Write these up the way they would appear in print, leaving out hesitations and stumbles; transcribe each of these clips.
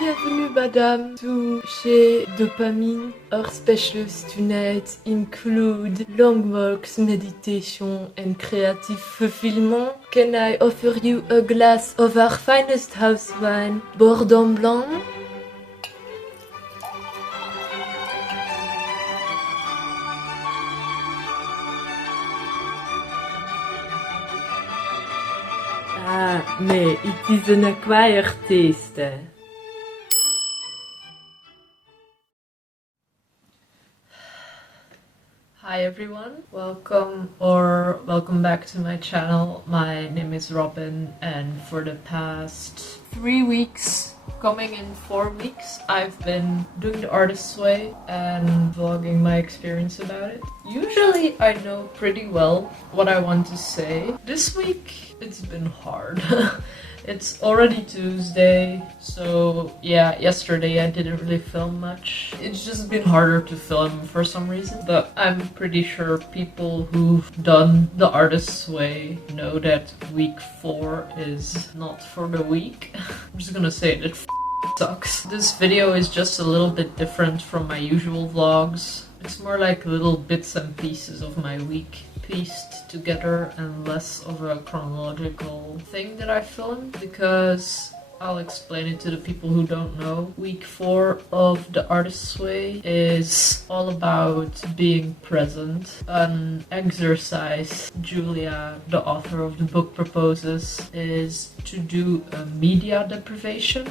Bienvenue madame to chez Dopamine. Our specials tonight include long walks, meditation and creative fulfillment. Can I offer you a glass of our finest house wine, Bourdon Blanc? Ah, mais it is an acquired taste. Hi everyone, welcome back to my channel. My name is Robin, and for the past 3 weeks, coming in 4 weeks, I've been doing the artist's way and vlogging my experience about it. Usually I know pretty well what I want to say. This week it's been hard. It's already Tuesday, so yeah, yesterday I didn't really film much. It's just been harder to film for some reason, but I'm pretty sure people who've done the artist's way know that week 4 is not for the week. I'm just gonna say it sucks. This video is just a little bit different from my usual vlogs. It's more like little bits and pieces of my week pieced together and less of a chronological thing that I filmed, because I'll explain it to the people who don't know. Week 4 of the Artist's Way is all about being present. An exercise Julia, the author of the book, proposes is to do a media deprivation.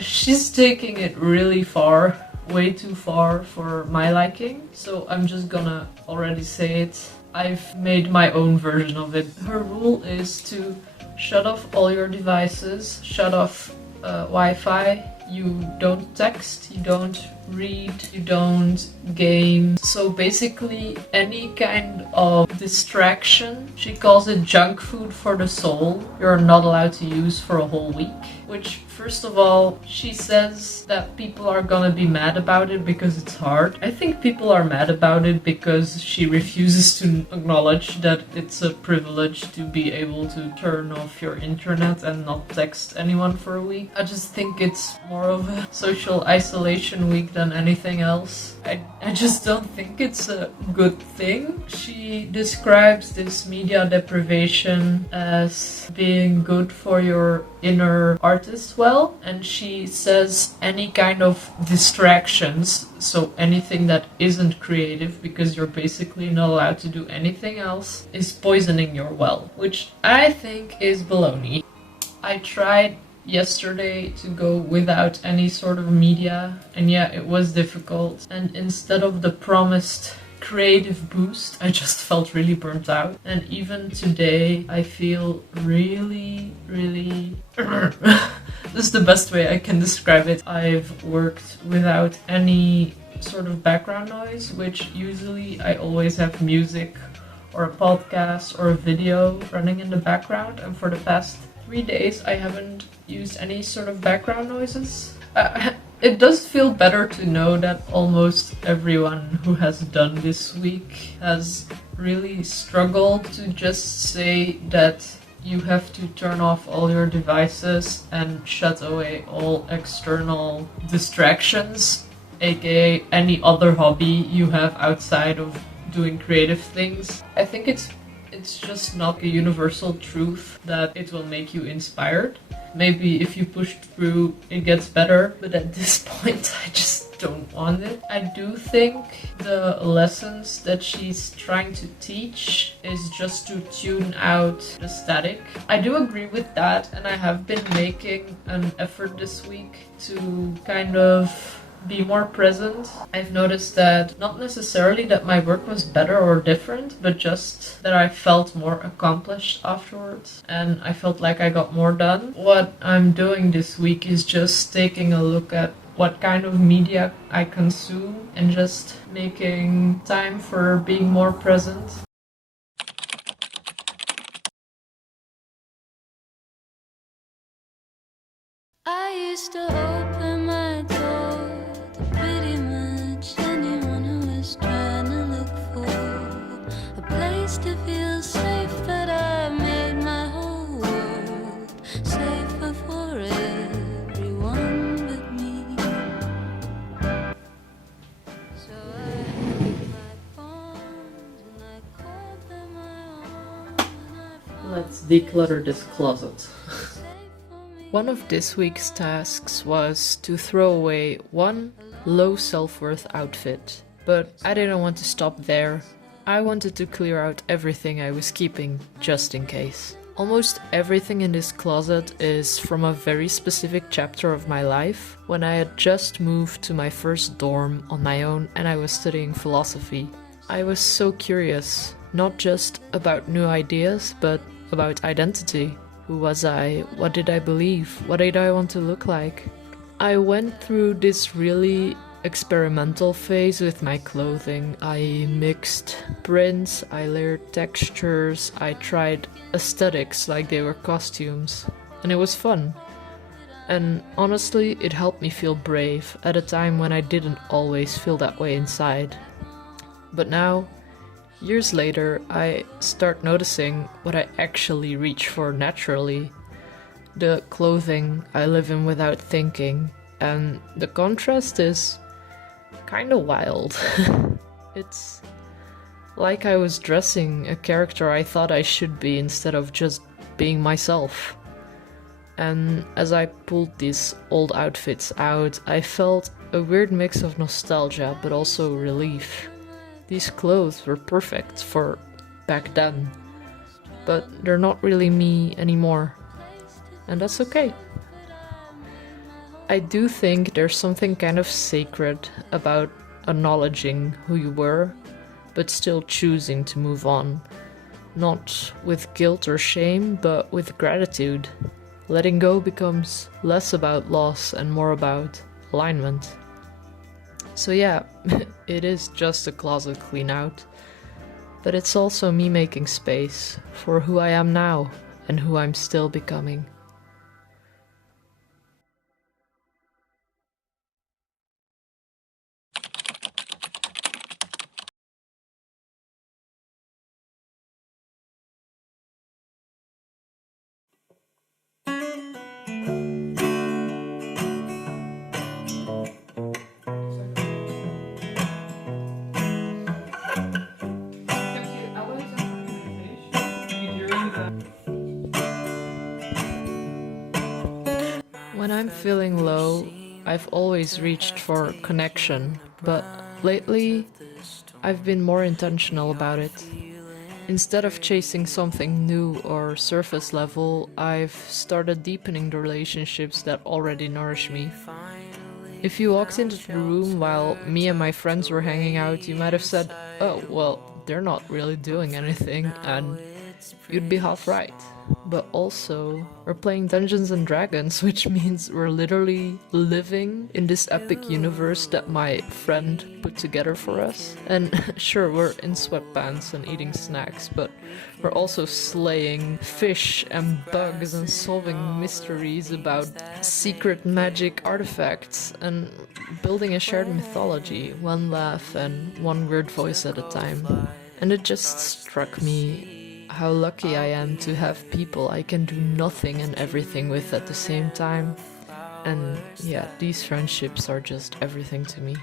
She's taking it really far, way too far for my liking, so I'm just gonna already say it. I've made my own version of it. Her rule is to shut off all your devices, shut off Wi-Fi, you don't text, you don't read, you don't game. So basically any kind of distraction, she calls it junk food for the soul, you're not allowed to use for a whole week. Which, first of all, she says that people are gonna be mad about it because it's hard. I think people are mad about it because she refuses to acknowledge that it's a privilege to be able to turn off your internet and not text anyone for a week. I just think it's more of a social isolation week than anything else. I just don't think it's a good thing. She describes this media deprivation as being good for your inner artist well, and she says any kind of distractions, so anything that isn't creative, because you're basically not allowed to do anything else, is poisoning your well, which I think is baloney. I tried yesterday to go without any sort of media, and yeah, it was difficult, and instead of the promised creative boost, I just felt really burnt out. And even today I feel really this is the best way I can describe it. I've worked without any sort of background noise, which usually I always have music or a podcast or a video running in the background, and for the past 3 days I haven't used any sort of background noises. It does feel better to know that almost everyone who has done this week has really struggled to just say that you have to turn off all your devices and shut away all external distractions, aka any other hobby you have outside of doing creative things. I think it's just not a universal truth that it will make you inspired. Maybe if you push through, it gets better, but at this point I just don't want it. I do think the lessons that she's trying to teach is just to tune out the static. I do agree with that, and I have been making an effort this week to kind of be more present. I've noticed that not necessarily that my work was better or different, but just that I felt more accomplished afterwards, and I felt like I got more done. What I'm doing this week is just taking a look at what kind of media I consume and just making time for being more present. I used to open my door to pretty much anyone who was trying to look for a place to feel safe, but I made my whole world safer for everyone but me. declutter this closet. One of this week's tasks was to throw away one low self-worth outfit. But I didn't want to stop there. I wanted to clear out everything I was keeping, just in case. Almost everything in this closet is from a very specific chapter of my life, when I had just moved to my first dorm on my own and I was studying philosophy. I was so curious, not just about new ideas, but about identity. Who was I? What did I believe? What did I want to look like? I went through this really experimental phase with my clothing. I mixed prints, I layered textures, I tried aesthetics like they were costumes, and it was fun. And honestly, it helped me feel brave at a time when I didn't always feel that way inside. But now, years later, I start noticing what I actually reach for naturally. The clothing I live in without thinking, and the contrast is kinda wild. It's like I was dressing a character I thought I should be instead of just being myself. And as I pulled these old outfits out, I felt a weird mix of nostalgia but also relief. These clothes were perfect for back then, but they're not really me anymore, and that's okay. I do think there's something kind of sacred about acknowledging who you were, but still choosing to move on. Not with guilt or shame, but with gratitude. Letting go becomes less about loss and more about alignment. So yeah, it is just a closet clean out, but it's also me making space for who I am now and who I'm still becoming. When I'm feeling low, I've always reached for connection, but lately I've been more intentional about it. Instead of chasing something new or surface level, I've started deepening the relationships that already nourish me. If you walked into the room while me and my friends were hanging out, you might have said, "Oh, well, they're not really doing anything," and you'd be half right. But also, we're playing Dungeons and Dragons, which means we're literally living in this epic universe that my friend put together for us. And sure, we're in sweatpants and eating snacks, but we're also slaying fish and bugs and solving mysteries about secret magic artifacts and building a shared mythology, one laugh and one weird voice at a time. And it just struck me how lucky I am to have people I can do nothing and everything with at the same time. And yeah, these friendships are just everything to me.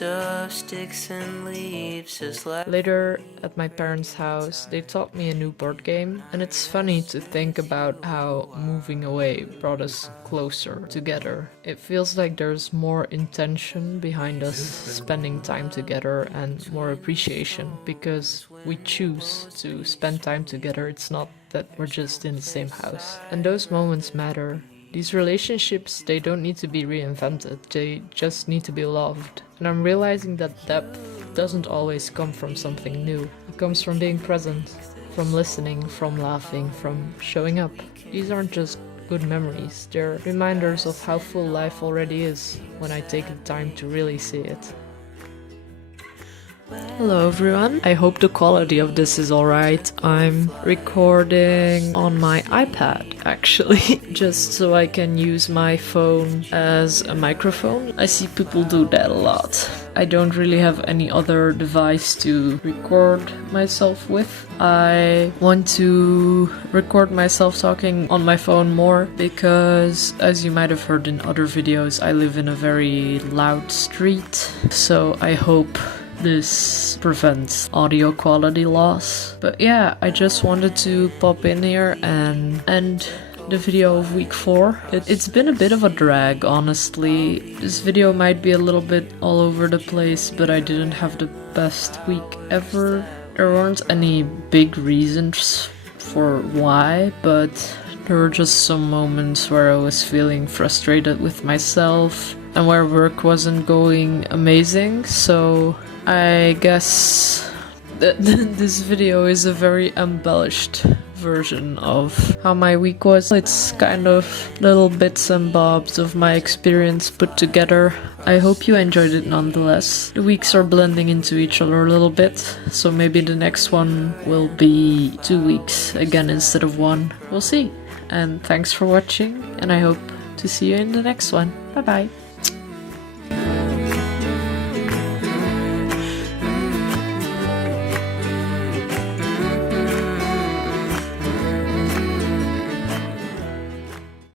Of sticks and leaves is like... Later, at my parents' house, they taught me a new board game, and it's funny to think about how moving away brought us closer together. It feels like there's more intention behind us spending time together and more appreciation, because we choose to spend time together. It's not that we're just in the same house. And those moments matter. These relationships, they don't need to be reinvented, they just need to be loved. And I'm realizing that depth doesn't always come from something new. It comes from being present, from listening, from laughing, from showing up. These aren't just good memories, they're reminders of how full life already is when I take the time to really see it. Hello everyone, I hope the quality of this is alright. I'm recording on my iPad actually, just so I can use my phone as a microphone. I see people do that a lot. I don't really have any other device to record myself with. I want to record myself talking on my phone more because, as you might have heard in other videos, I live in a very loud street, so I hope this prevents audio quality loss. But yeah, I just wanted to pop in here and end the video of week 4. It's been a bit of a drag, honestly. This video might be a little bit all over the place, but I didn't have the best week ever. There weren't any big reasons for why, but there were just some moments where I was feeling frustrated with myself and where work wasn't going amazing, so I guess this video is a very embellished version of how my week was. It's kind of little bits and bobs of my experience put together. I hope you enjoyed it nonetheless. The weeks are blending into each other a little bit, so maybe the next one will be 2 weeks again instead of 1. We'll see. And thanks for watching, and I hope to see you in the next one. Bye bye.